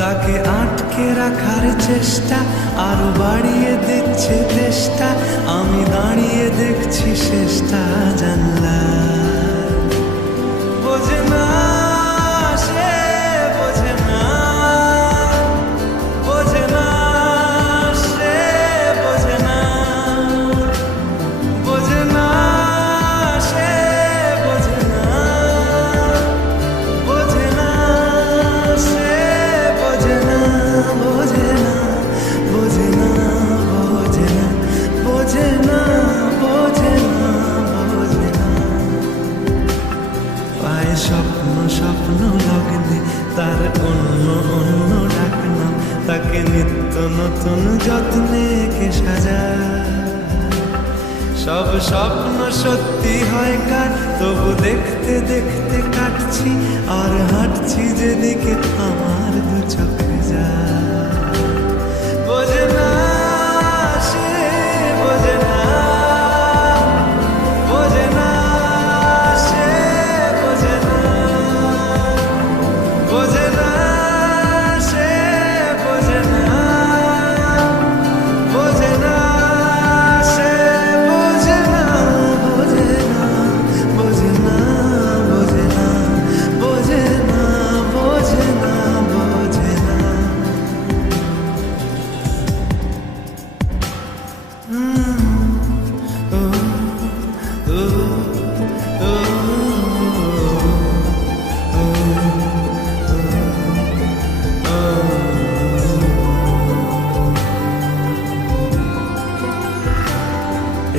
তাকে আটকে রাখার চেষ্টা আরো বাড়িয়ে দিচ্ছে চেষ্টা, আমি দাঁড়িয়ে দেখছি শেষটা জানলা। বোঝে না সে, বোঝে না, বোঝে না সে, বোঝে না, বোঝে না সে, বোঝে না, বোঝে না সে, বোঝে না, বোঝে না, বোঝে না, বোঝে না, বোঝে না, বোঝে না, বোঝে না। পায়ে স্বপ্ন স্বপ্ন লগ্নে তার অন্য অন্য ডাকনাম, তাকে নিত্য নতুন যত্নে কে সাজায়। সব স্বপ্ন সত্যি হয় কার, তবু দেখতে দেখতে কাটছি আর হাঁটছি যেদিকে আমার দু চোখে যায়। বোঝে না সে, বোঝে না, বোঝে না সে, বোঝে না, বোঝে না সে, বোঝে না, বোঝে না সে, বোঝে না, বোঝে না, বোঝে না, বোঝে না, বোঝে না, বোঝে না, বোঝে না।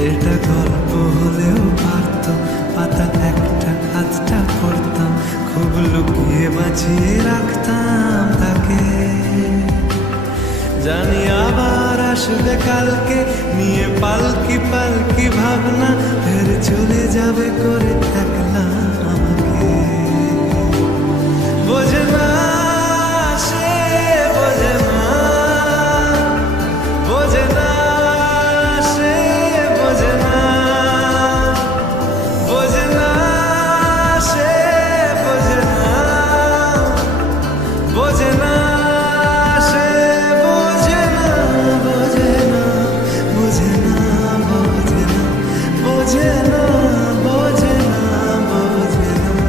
এটা গল্প হলেও পারত, পাতা একটা হাতটা পড়তাম, খুব লুকিয়ে বাঁচিয়ে রাখতাম তাকে। জানি আবার আসবে কালকে, নিয়ে পালকি পালকি ভাবনা, ফের চলে যাবে করে একলা আমাকে। বোঝে না সে, বোঝে না, বোঝে না সে, বোঝে না, বোঝে না সে, বোঝে না, বোঝে না সে, বোঝে না, বোঝে না, বোঝে না, বোঝে না, বোঝে না, বোঝে না, বোঝে না।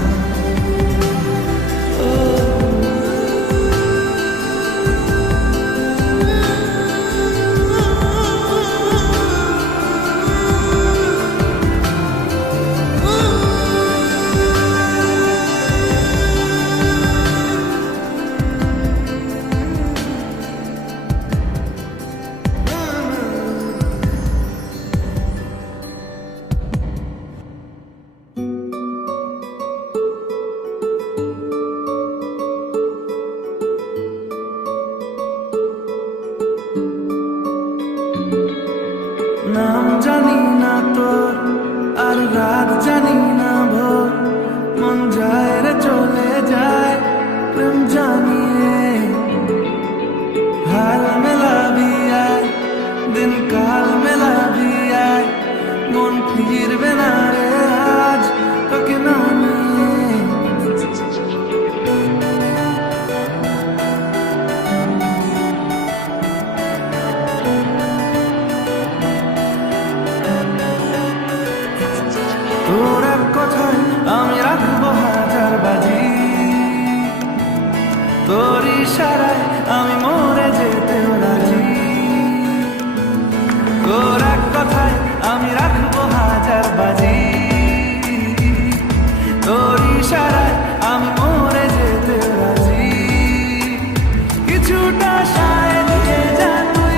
নাম জানি না তোর, আর রাত জানি না ভোর, মন যায় রে চলে যায় প্রেম জানিয়ে। হাল মেলাবি আয়, দিন কাল মেলাবি আয়, মন ফিরবে না রে আজ তোকে না নিয়ে। তোর এক কথায় আমি রাখবো হাজার বাজি, তোর ইশারায় আমি মরে যেতেও রাজি। তোর এক কথায় আমি রাখবো হাজার বাজি, তোর ইশারায় আমি মরে যেতেও রাজি। কিছুটা সায় দিয়ে যা তুই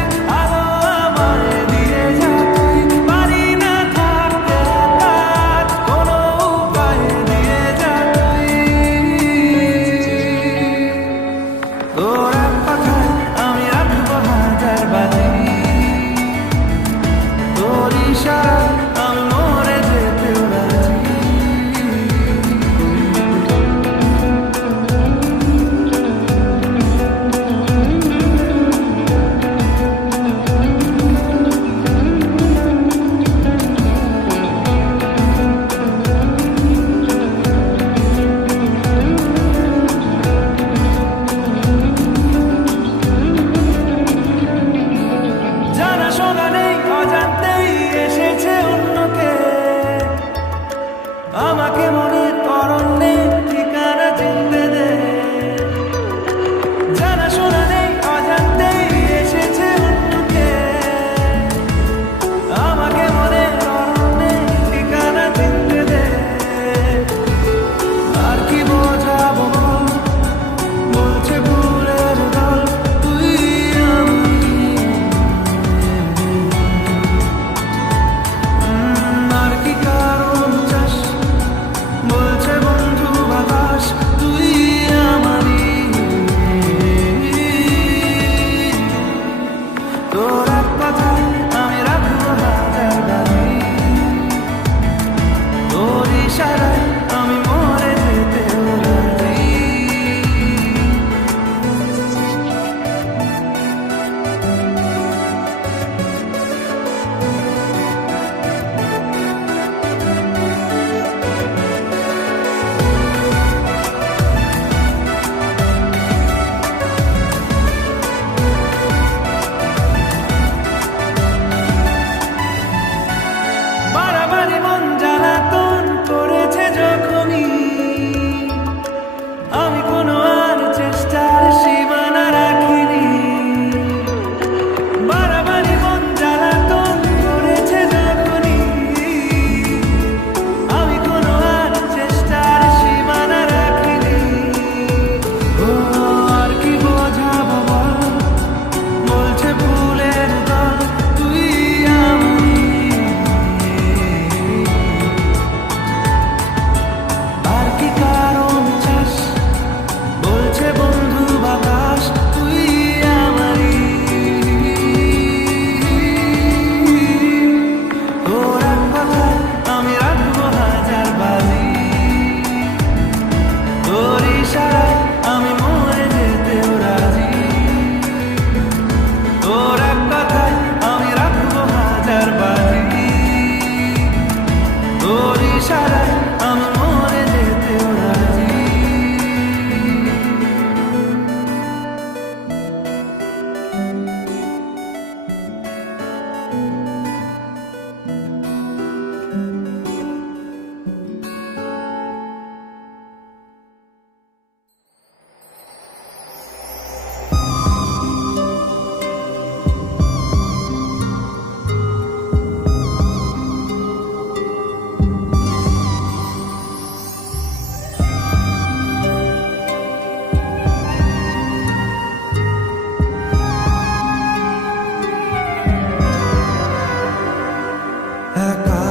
জানা শোনা নেই, অজান্তেই এসেছে অন্যকে আমাকে মনে অরণ্যে ঠিকানা চিনতে দে। আর কি বোঝাবো বল, বলছে ভুলের দল তুই আমি। আর কি কারণ চাস, বলছে বন্ধু বাতাস তুই আমারই। তোর এক কথায় আমি রাখবো হাজার দাবি, তোর ইশারায় আমি মরে যেতেও রাজি। বাড়াবাড়ি মন জ্বালাতন করেছে যখনই, আমি কোনো আর চেষ্টার সীমানা রাখিনি। বাড়াবাড়ি মন জ্বালাতন করেছে যখনই, আমি কোনো আর চেষ্টার সীমানা রাখিনি। ও আর কি বোঝাবো বল, বলছে ভুলের দল তুই আমি। আর কি কারণ চাস, বলছে বন্ধু বাতাস তুই আমারই। তোর এক কথায় আমি রাখবো হাজার বাজি, তোর ইশারায় আমি মরে যেতেও রাজি। তোর এক কথায় আমি রাখবো হাজার বাজি, তোর ইশারায় আমি মরে যেতেও রাজি। একা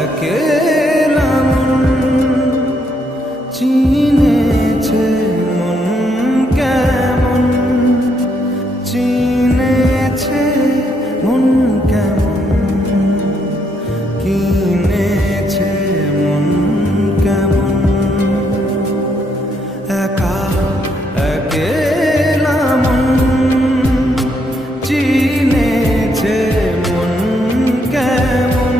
একেলা মন চিনেছে, মন কেমন চিনেছে, মন কেমন কিনেছে, মন কেমন। একা একেলা মন চিনেছে, মন কেমন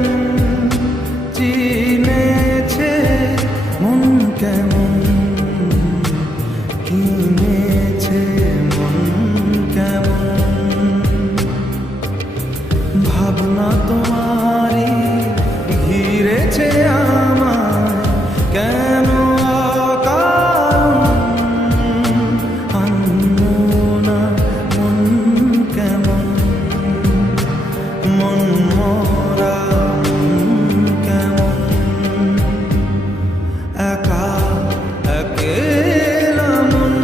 চিনেছে, মন কেমন কিনেছে, মন কেমন। ভাবনা তোমারই ঘিরেছে আমায়, কেন অকারণ আনমনা, মন কেমন মন মরা, মন কেমন। একা একেলা মন।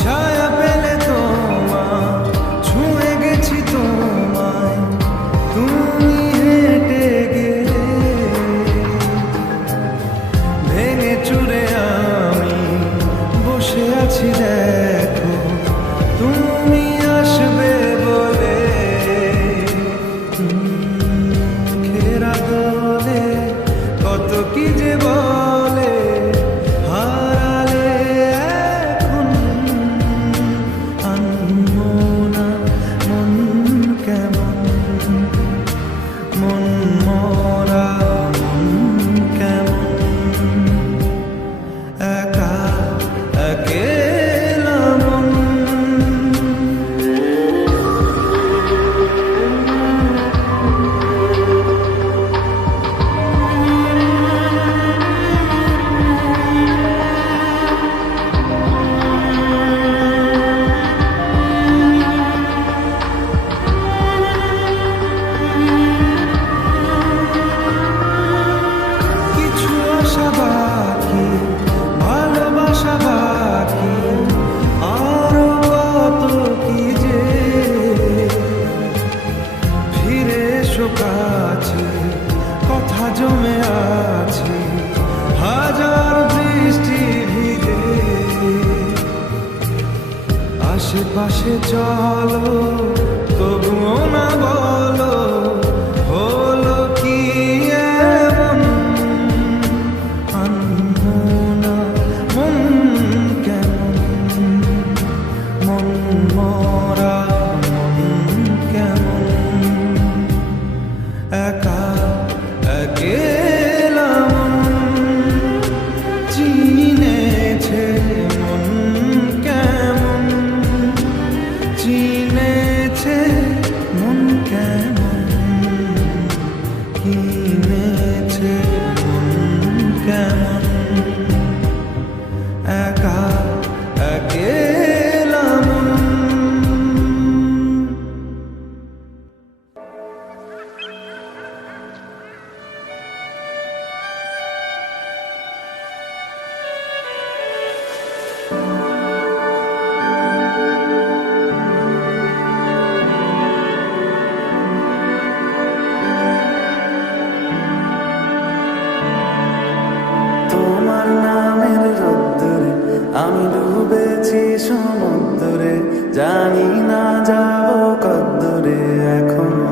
ছায়া পেলে তোমার ছুঁয়ে গেছি তোমায়, তুমি হেঁটে গেলে ভেঙে চুরে আমি বসে আছি দেখো, তুমি আসবে বলে ঘেরা দলে কত কি যে বলে। হারালে এখন আনমনা, মন কেমন মন জমে আছি হাজার বৃষ্টি ভিজে। আশেপাশে চলো তবুও না বলো হলো কি এমন। আনমনা মন কেমন, মন মরা মন কেমন, একা একেলা মন চিনেছে মন কেমন, চিনেছে মন কেমন, কিনেছে মন কেমন, একা একেলা মন। তোমার নামের রোদ্দুরে আমি ডুবেছি সমুদ্রে, জানি না যাব কদ্দুরে এখনো।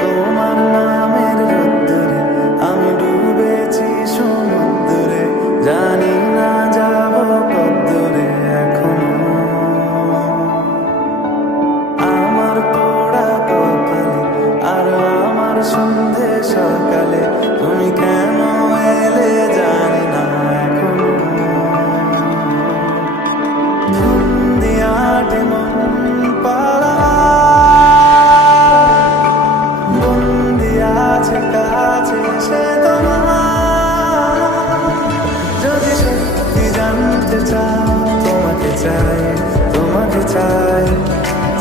তোমার নামের রোদ্দুরে আমি ডুবেছি সমুদ্রে, জানি না যাব কদ্দুরে এখনো। আমার পোড়া কপালে আর আমার সন্ধে সকালে তুমি কেন এলে জানি না এখনো। ধুন্দিয়াটে মন পাড়া বন্দি আছে কাছে সে তোমার। যদি সত্যি জানতে চাও তোমাকে চাই, তোমাকে চাই।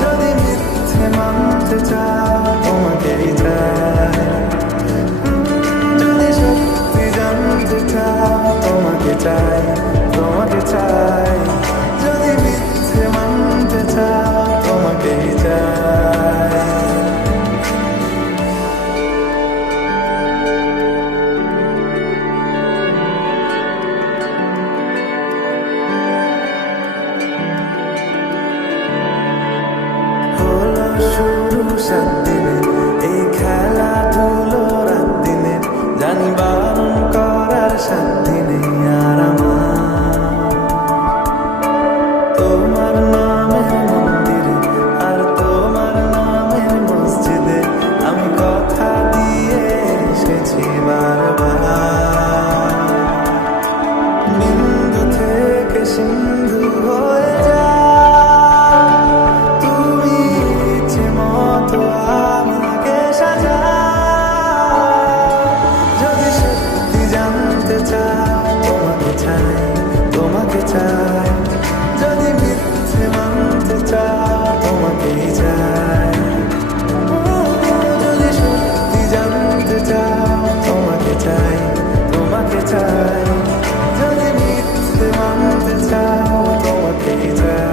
যদি মিথ্যে মানতে চাও তোমাকেই চাই। যদি সত্যি জানতে চাও তোমাকে চাই, তোমাকে চাই। যদি মিথ্যে মানতে চাও তোমাকেই চাই। হলো শুরু সাত দিনে এই খেলাধুলো রাত দিনে, জানি বারণ করার সাত দিনে আর আমার। তোমার নামের মন্দিরে আর তোমার নামের মসজিদে আমি কথা দিয়ে এসেছি বারবার। বিন্দু থেকে সিন্ধু হয়ে যা তুমি ইচ্ছে মতো আমাকে সাজা। যদি সত্যি জানতে চাও তোমাকে চাই, তোমাকে চাই। যদি মিথ্যে মানতে চাও তোমাকেই চাই। যদি সত্যি জানতে চাও তোমাকে চাই, তোমাকে চাই। যদি মিথ্যে মানতে চাও তোমাকেই চাই।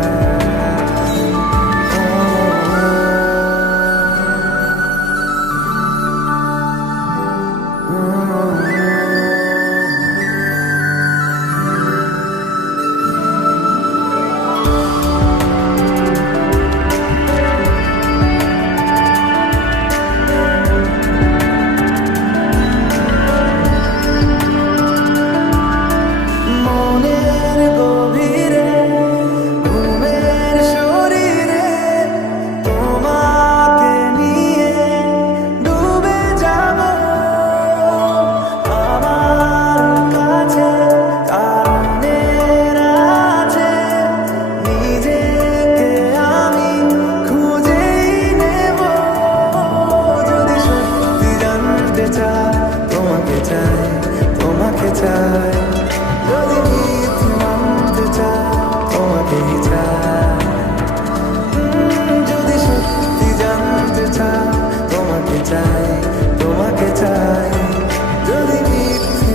মনের গভীরে ঘুমের শরীরে তোমাকে নিয়ে ডুবে যাব। আমার কাছে কারণের আছে, নিজেকে আমি খুঁজেই নেব। যদি সত্যি জানতে চাও তোমাকে চাই, তোমাকে চাই। যদি মিথ্যে মানতে চাও তোমাকেই চাই। যদি সত্যি জানতে চাও তোমাকে চাই, তোমাকে চাই। যদি মিথ্যে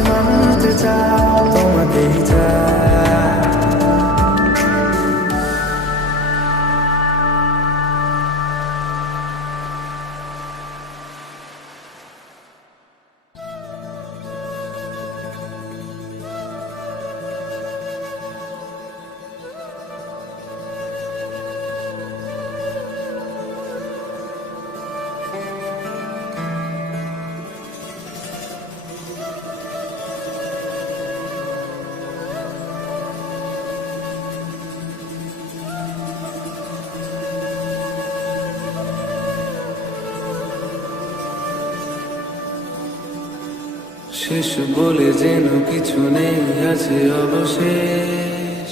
শেষ বলে যেন কিছু নেই, আছে অবশেষ।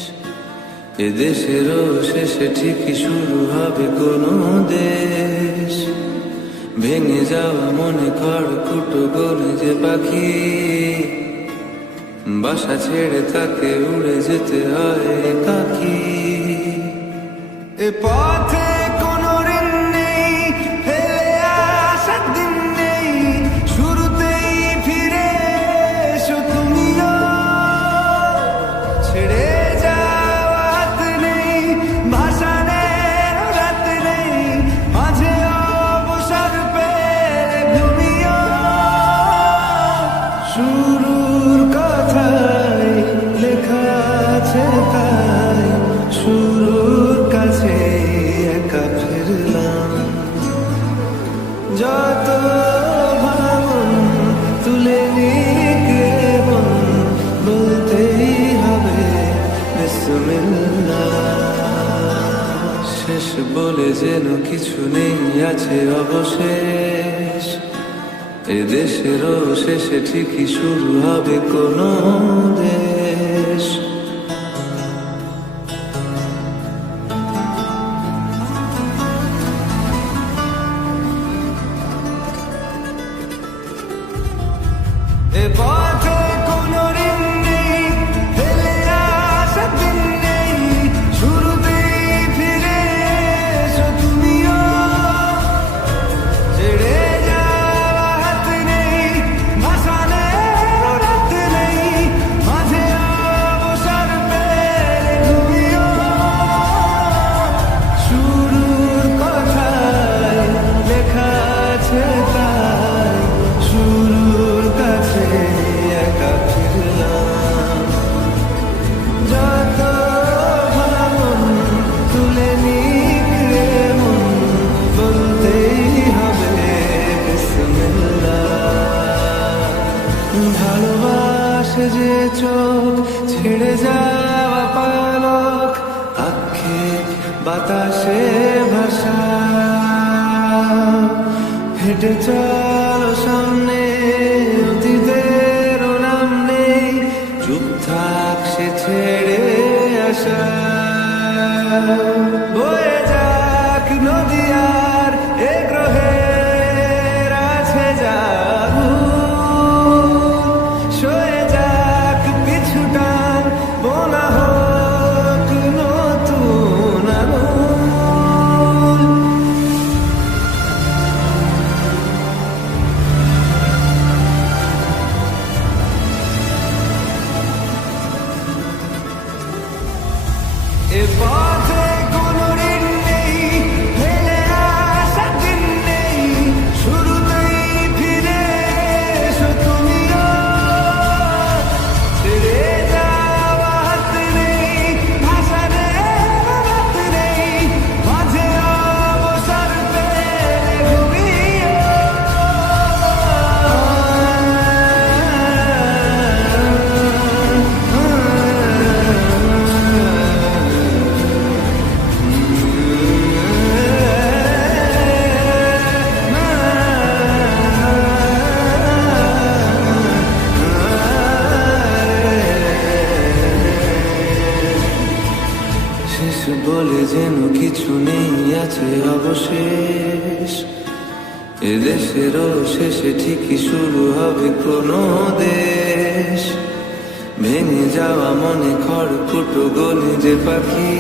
এ দেশেরও শেষে ঠিকই শুরু হবে কোনো দেশ। ভেঙে যাওয়া মনে খড়কুটো গলে যে পাখি, বাসা ছেড়ে তাকে উড়ে যেতে হয় একাকী। এ পথে কোনো ঋণ নেই, ফেলে আসার দিন নেই, শুরুতেই ফিরে এসো তুমিও। ছেড়ে যাওয়া হাত নেই, ভাসানের রাত নেই, মাঝে অবসর পেলে ঘুমিও। শুরুর কথাই লেখা আছে তাই, শুরুর কাছে একা ফিরলাম। যত ভাবন তুলে নিয়ে বলতেই হবে বিসমিল্লাহ। শেষ বলে যেন কিছু নেই, আছে অবশেষ। এ দেশেরও শেষে ঠিকই শুরু হবে কোনো দেশ। এ পথে কোনো ঋণ নেই, ফেলে আসার দিন নেই, শুরুতেই ফিরে এসো তুমিও। ছেড়ে যাওয়া হাত নেই, ভাসানের রাত নেই, মাঝে অবসর পেলে ঘুমিও। শুরুর কথায় লেখা আছে তাই, শুরুর কাছে একা ফিরলাম। যত ভাবন তুলে নিয়ে বলতেই হবে বিসমিল্লাহ। ভালোবাসে যে চোখ, ছেড়ে যাওয়া পালক, আক্ষেপ বাতাসে ভাসা। হেঁটে চলো সামনে, অতীতের নাম নেই, চুপ থাক সে ছেড়ে আসা। বয়ে যাক নদী আর এ গ্রহের আছে যাবো, সয়ে যাক পিছু টান, বোনা হোক নতুন আঙুল। এ পথে কোনো ঋণ নেই, ফেলে আসার দিন নেই, শুরুতেই ফিরে এসো তুমিও। ছেড়ে যাওয়া হাত নেই, ভাসানের রাত নেই, মাঝে অবসর পেলে ঘুমিও। শেষ বলে যেন কিছু নেই, আছে অবশেষ। এ দেশেরও শেষে ঠিকই শুরু হবে কোনো দেশ। ভেঙে যাওয়া মনে খড়কুটো গলে যে পাখি,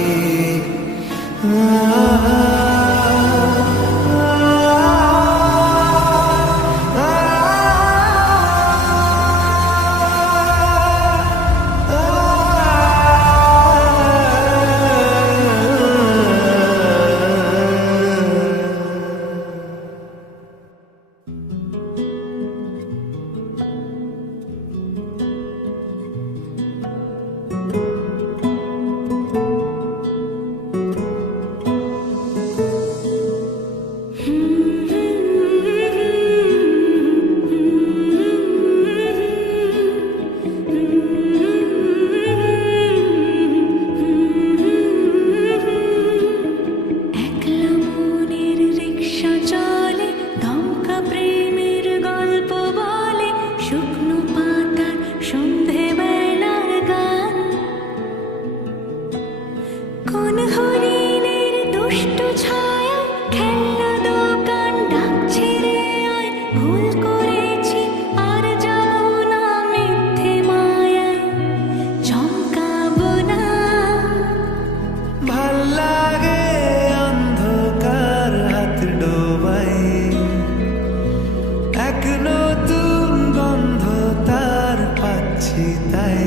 আছি তাই।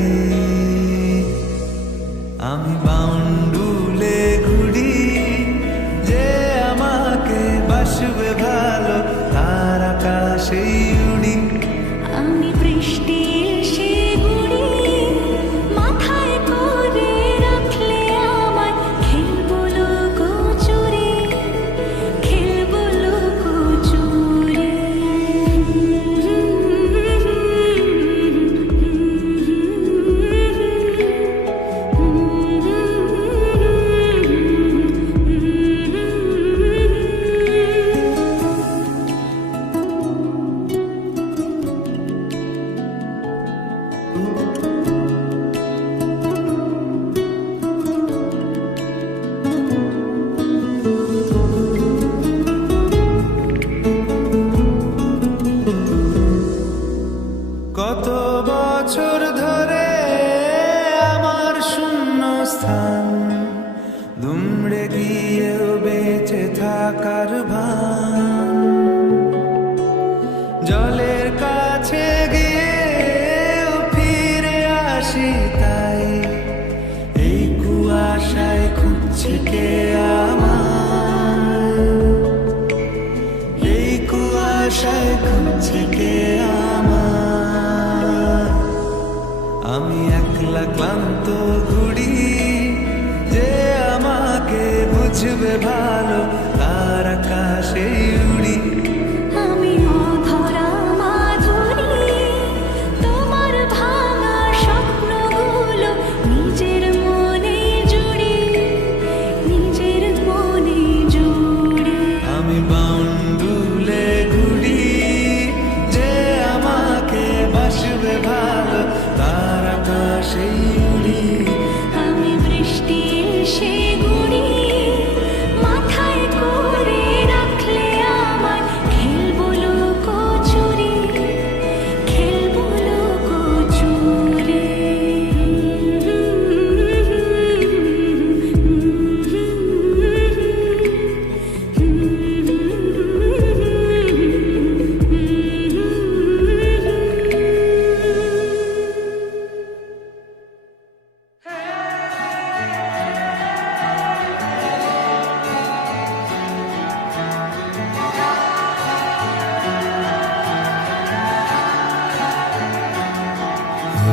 আমি বাউন্ডুলে ঘুরি, যে আমাকে বাসবে ভালো তার আকাশেই উড়ি। আমি বৃষ্টি এসে গুড়ি, মাথায় করে রাখলে আমায় খেলবো লুকোচুরি, খেলবো লুকোচুরি। কত বছর ধরে আমার শূন্য স্থান, দুমড়ে গিয়েও বেঁচে থাকার ভান। জলের কাছে গিয়েও ফিরে আসি তাই, এই কুয়াশায় খুঁজছে কে আমায়, এই কুয়াশায় খুঁজছে কে আমায়। আমি একলা ক্লান্ত ঘুরি, যে আমাকে বুঝবে ভালো তার আকাশেই উড়ি। আমি অধরা মাধুরী, তোমার ভাঙা স্বপ্নগুলো নিজের মনে জুড়ি, নিজের মনে জুড়ি। আমি বাউন্ডুলে ঘুরি, যে আমাকে বাসবে ভালো তার আকাশেই উড়ি। আমি বৃষ্টি এসে গুড়ি, মাথায় করে রাখলে আমায় খেলবো লুকোচুরি, খেলবো লুকোচুরি।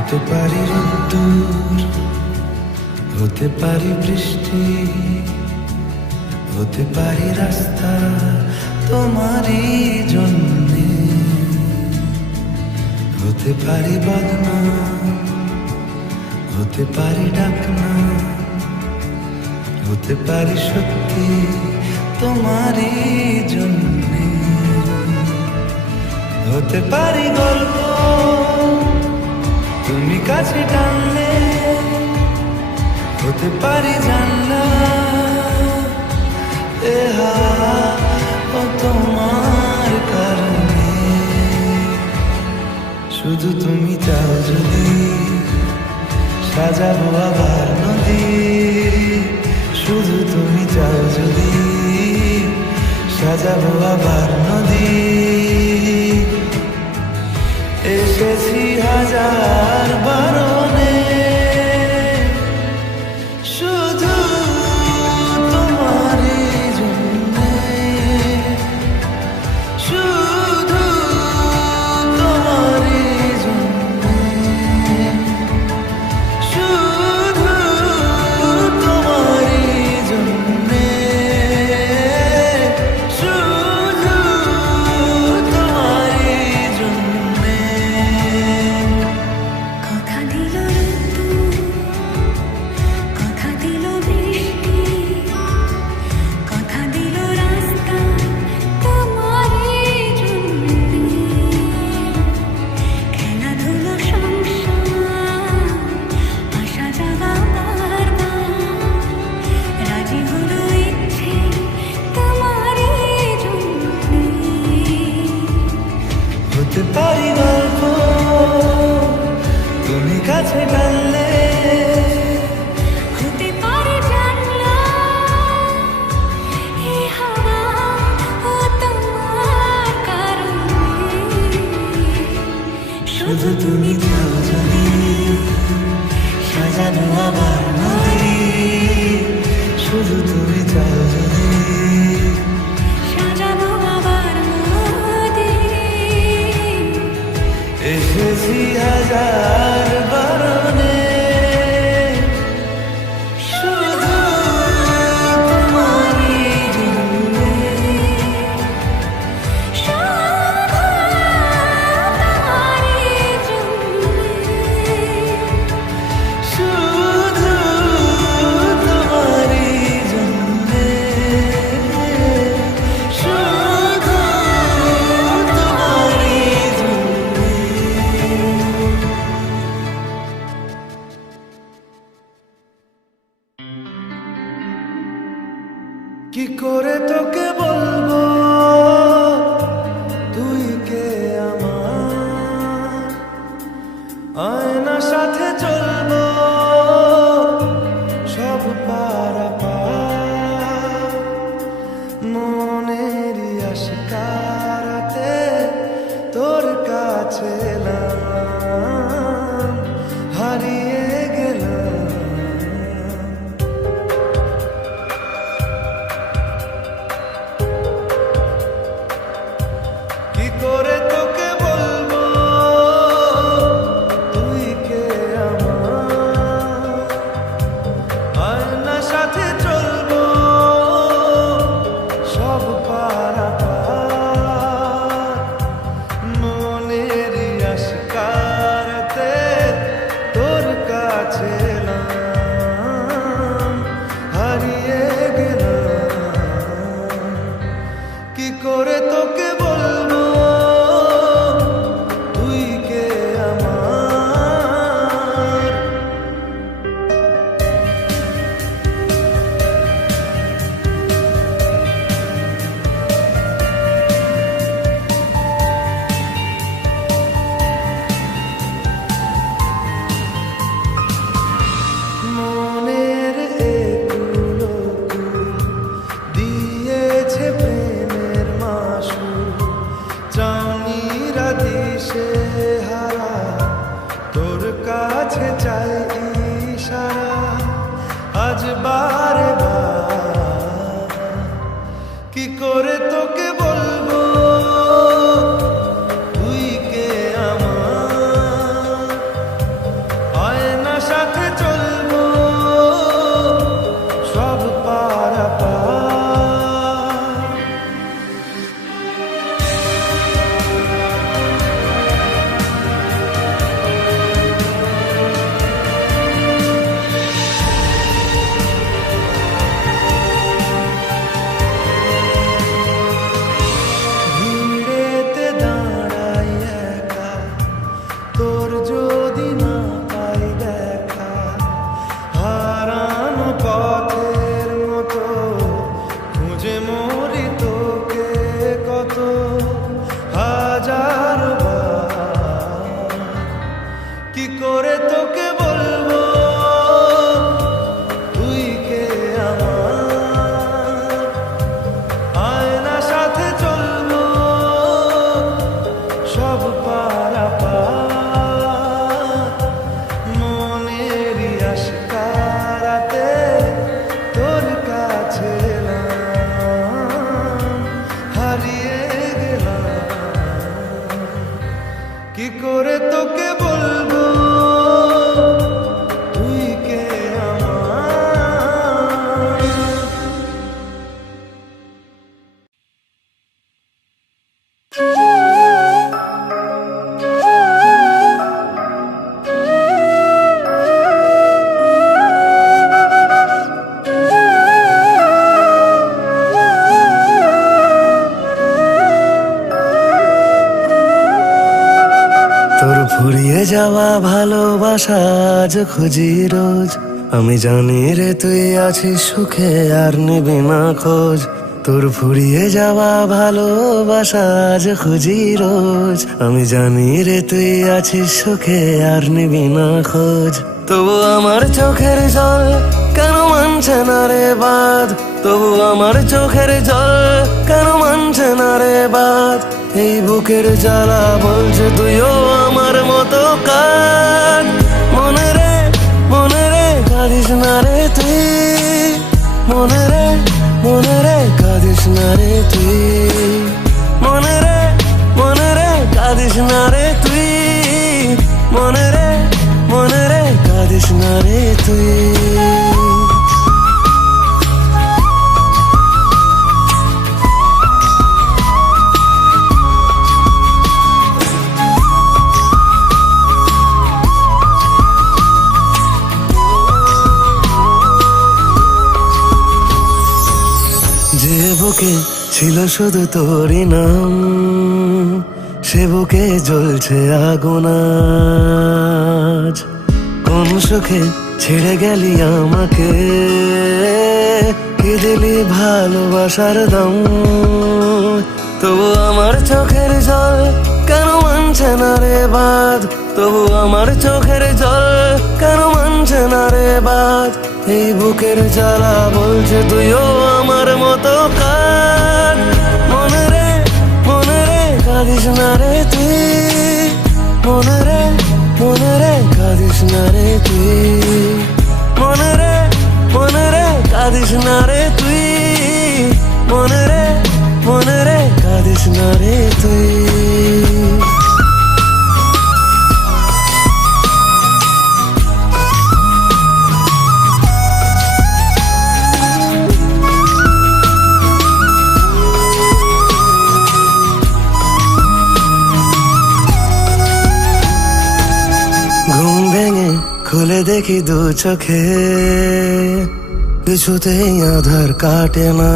হতে পারি রোদ্দুর, হতে পারি বৃষ্টি, হতে পারি রাস্তা তোমারই জন্যে, হতে পারি বাদনা, হতে পারি ডাকনা, হতে পারি সত্যি তোমারই জন্যে, হতে পারি গল্প তুমি কাছে টানলে, হতে পারি জানলা এ ও তোমার কারণে। শুধু তুমি চাও যদি সাজাবো আবার নদী, শুধু তুমি চাও যদি সাজাবো আবার নদী। এসেছি হাজার বারণে, শুধু তোমারই জন্যে, শুধু তোমারই জন্যে, শুধু তোমারই জন্যে, শুধু তোমারই জন্যে। কথা দিল ঋতু, কথা দিল বৃষ্টি, কথা দিল রাস্তা তোমারই জন্যে। খেলাধুলো সংসার, আশা জাগা বারবার, রাজি হলো ইচ্ছে তোমারই জন্যে। হতে পারি গল্প তুমি কাছে টানলে, হতে পারে জানলা এ হাওয়া ও তোমার কারণে। শুধু তুমি চাও যদি সাজানো আবার নদী, শুধু তুমি চাও যদি সাজানো আবার নদী। এসেছি হাজার বারণে, শুধু তোমারই জন্যে, শুধু তোমারই জন্যে। শুধু তোমারই জন্যে, শুধু তোমারই জন্যে। কি করে তোকে বলবো তুই কে আমার, আয়নার সাথে চলবো সব পারাপার, মনেরই আশকারাতে তোর কাছে এলাম, হারিয়ে গেলাম। কি করে তোকে বলবো তুই কে আমার, আয়নার সাথে চলবো সব পারাপার, মনেরই আশকারাতে তোর কাছে এলাম, হারিয়ে গেলাম। কি করে তোকে বলবো তুই কে আমার। মনের একুলো দিয়েছে প্রেমের মাসু, চাউনিরা দিশে হারা তোর কাছে চাই ইশারা, আজ বারে বার। কি করে তোকে বলবো তুই কে আমার, আয়নার সাথে চলবো সব পারাপার। ভিড়েতে দাঁড়াই একা, তোর যদি না পাই দেখা, হারানো পথের মতো খুঁজে মরি তোকে কত হাজার বার। কি করে তোকে বলবো তুই কে আমার, আয়নার সাথে চলবো সব পারাপার, মনেরই আশকারাতে তোর কাছে এলাম, হারিয়ে গেলাম। কি করে তোকে বলবো তুই কে আমার। তোর ফুরিয়ে যাওয়া ভালোবাসা আজ খুঁজি রোজ, আমি জানি রে তুই আছিস সুখে আর নিবি না খোঁজ। তোর ফুরিয়ে যাওয়া ভালোবাসা আজ খুঁজি রোজ, আমি জানি রে তুই আছিস সুখে আর নিবি না খোঁজ। তবু আমার চোখের জল কেন মানছে না রে বাঁধ, তবু আমার চোখের জল কেন মানছে না রে বাঁধ। এই বুকের জ্বালা বলছে তুইও আমার মতো কাঁদ, মনে রে মনে তুই। যে বুকে ছিল শুধু তোরই নাম, সে বুকে জ্বলছে আগুন আজ। কোন সুখে ছেড়ে গেলি আমাকে, কি দিলি ভালোবাসার দাম। তবু আমার চোখের জল কেন মানছে না রে বাঁধ, তবু আমার চোখের জল কেন মানছে না রে বাঁধ। এই বুকের জ্বালা বলছে তুইও আমার মতো কাঁদ। মনে রে কাঁদিস না রে তুই, মনে রে কাঁদিস না রে তুই, মনে রে কাঁদিস না রে তুই, মনে রে কাঁদিস না রে তুই। ঘুম ভেঙে খুলে দেখি দু চোখে, কিছুতেই আধার কাটে না।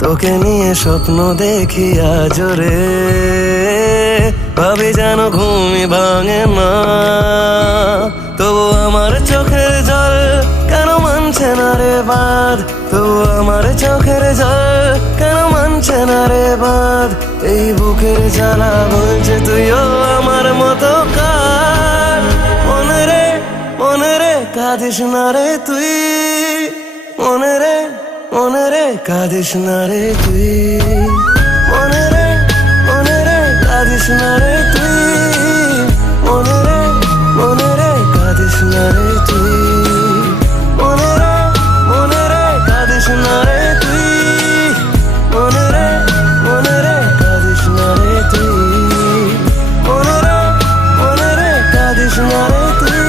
তোকে নিয়ে স্বপ্ন দেখি আজ রে, ভাবি যেন ঘুমই ভাঙে না। তবু আমার চোখের জল কেন মানছে না রে বাঁধ, তবু আমার চোখের জল কেন মানছে না রে বাঁধ। এই বুকের জ্বালা বলছে তুইও আমার মতো কাঁদ। মনে রে কাঁদিস না রে তুই, মনে রে কাঁদিস না রে তুই, মনে রে কাঁদিস না রে তুই, মনে রে কাঁদিস না রে তুই, মনে রে কাঁদিস না রে তুই, মনে রে কাঁদিস না রে তুই, মনে রে কাঁদিস না রে তুই,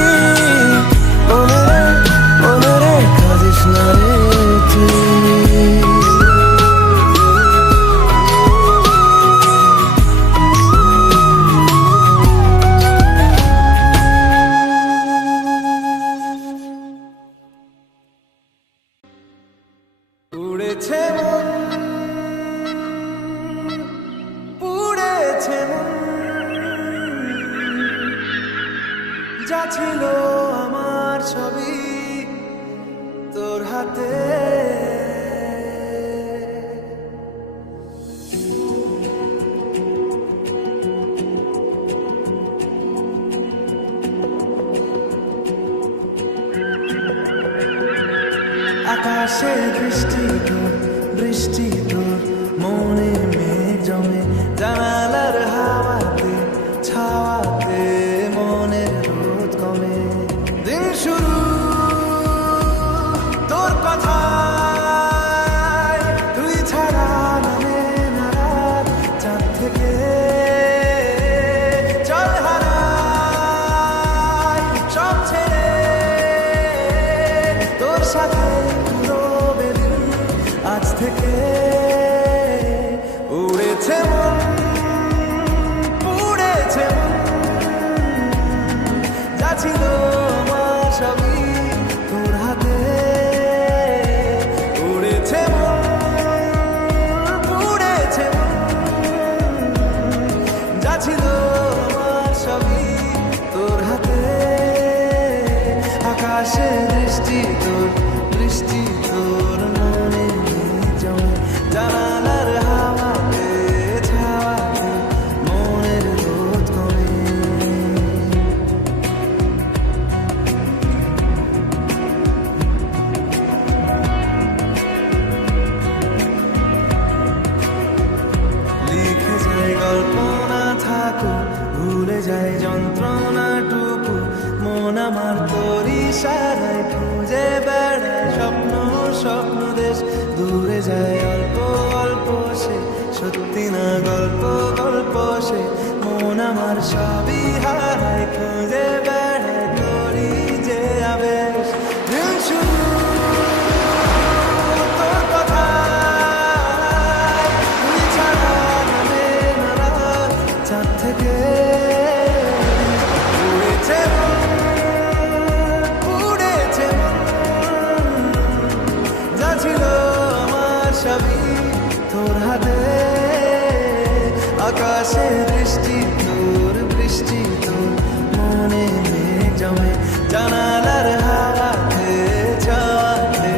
মনে রে কাঁদিস না রে তুই। উড়েছে মন, পুড়েছে মন, যা ছিল আমার ছবি তোর হাতে। আকাশে বৃষ্টি তোর, বৃষ্টি তোর মনে মেঘ জমে, জানালার হাওয়াতে ছাওয়াতে মনের রোদ কমে। দিন শুরু তোর কথায়, তুই ছাড়া নামে না রাত, চাঁদ থেকে চল হারাই সব ছেড়ে তোর সাথে রবে দিন আজ থেকে। উড়েছে মন, পুড়েছে মন, যা ছিল আমার সবই তোর হাতে। উড়েছে মন, পুড়েছে মন, যা ছিল আমার সবই তোর হাতে। আকাশে বৃষ্টি তোর, বৃষ্টি তোর মনে জমে, জানালার হাওয়াতে ছাওয়াতে মনের রোদ কমে। লিখে যায় গল্প না থাকো, ভুলে যায় যন্ত্রণাটুকু, মন আমার তোর ইশারায় খুঁজে বেড়ায় স্বপ্ন, স্বপ্ন দেশ। দূরে যায় অল্প অল্প সে, সত্যি না গল্প, গল্প সে। মন আমার সবই হারায় খুঁজে বেড়ায় তোর উড়েছে উড়েছে যা ছিল আমার সবই তোর হাতে, আকাশে দৃষ্টি তোর বৃষ্টি তোর মনে মেঘ জমে, জানালার হাওয়াতে যাওয়াতে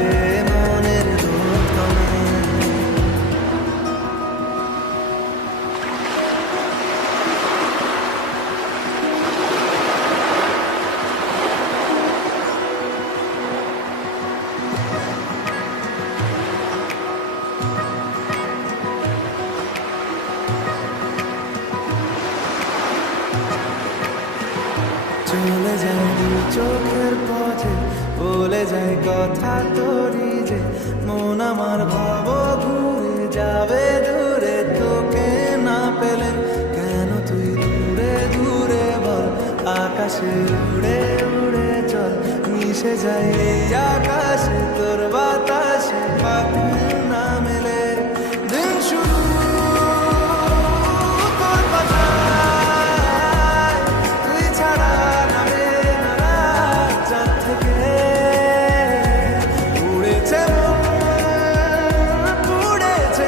মনের রোদ কমে। চলে যায় দু চোখের পথে, বলে যায় কথা তোরই যে, মন আমার ভাব ঘুরে যাবে দূরে তোকে না পেলে। কেন তুই দূরে দূরে বল, আকাশে উড়ে উড়ে চল, মিশে যায় এই আকাশে তোর বাতাসে পাখি না মেলে। দিন শুরু তোর কথায়, তুই ছাড়া নামে না রাত চাঁদ থেকে। উড়েছে উড়েছে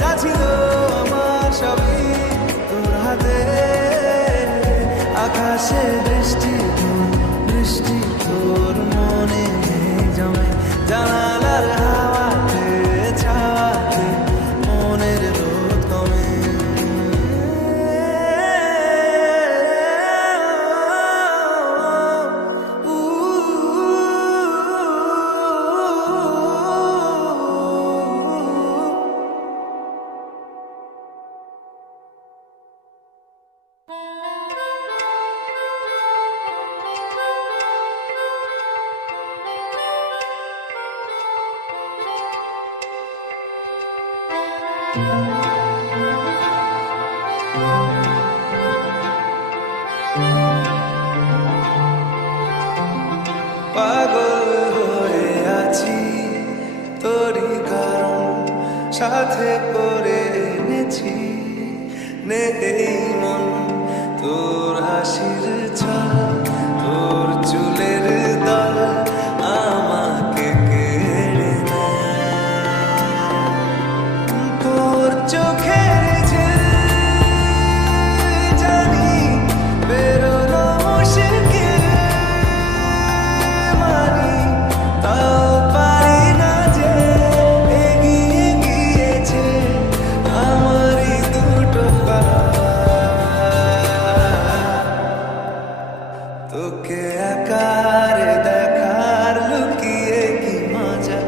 যা ছিল আমার সবই তোর হাতে, আকাশে বৃষ্টি তোর মনে মেঘ জমে, জানালার হাওয়াতে ছাওয়াতে মনের রোদ কমে। পাগল হয়ে আছি তোরই কারণ, সাথে করে এনেছি নেই মন তোর হাসির ছল, তোর চুলের দল আমাকে কেড়ে নেয়। তোর চোখের ঝিল জানি বেরোনো মুশকিল, মানি তাও পারি না যে এগিয়ে গিয়েছে আমারই দুটো পা। তোকে আকারে দেখার লুকিয়ে কি মজা,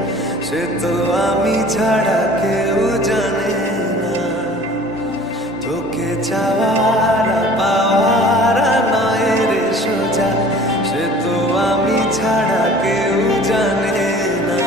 সে তো আমি ছাড়া কেউ জানে না। তোকে চাওয়ার পাওয়ার নয় রে সোজা, সে তো আমি ছাড়া কেউ জানে না।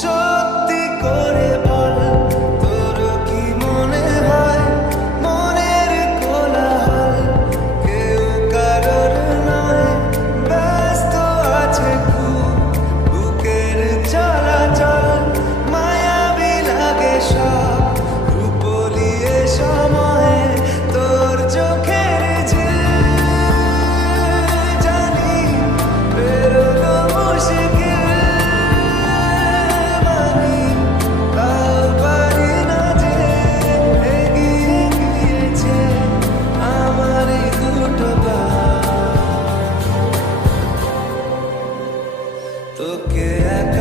সত্যি করে বল, তোর কি মনে হয় মনের কোলাহল কেউ কারোর নয়, ব্যস্ত আছে খুব বুকের চলাচল, মায়াবী লাগে সব রূপলিয়ে সময়ে তোর চোখের ঝিল জানি বেরোনো মুশকিল, মানি তাও পারি না যে এগিয়ে গিয়েছে আমারই দুটো পা। তোকে একা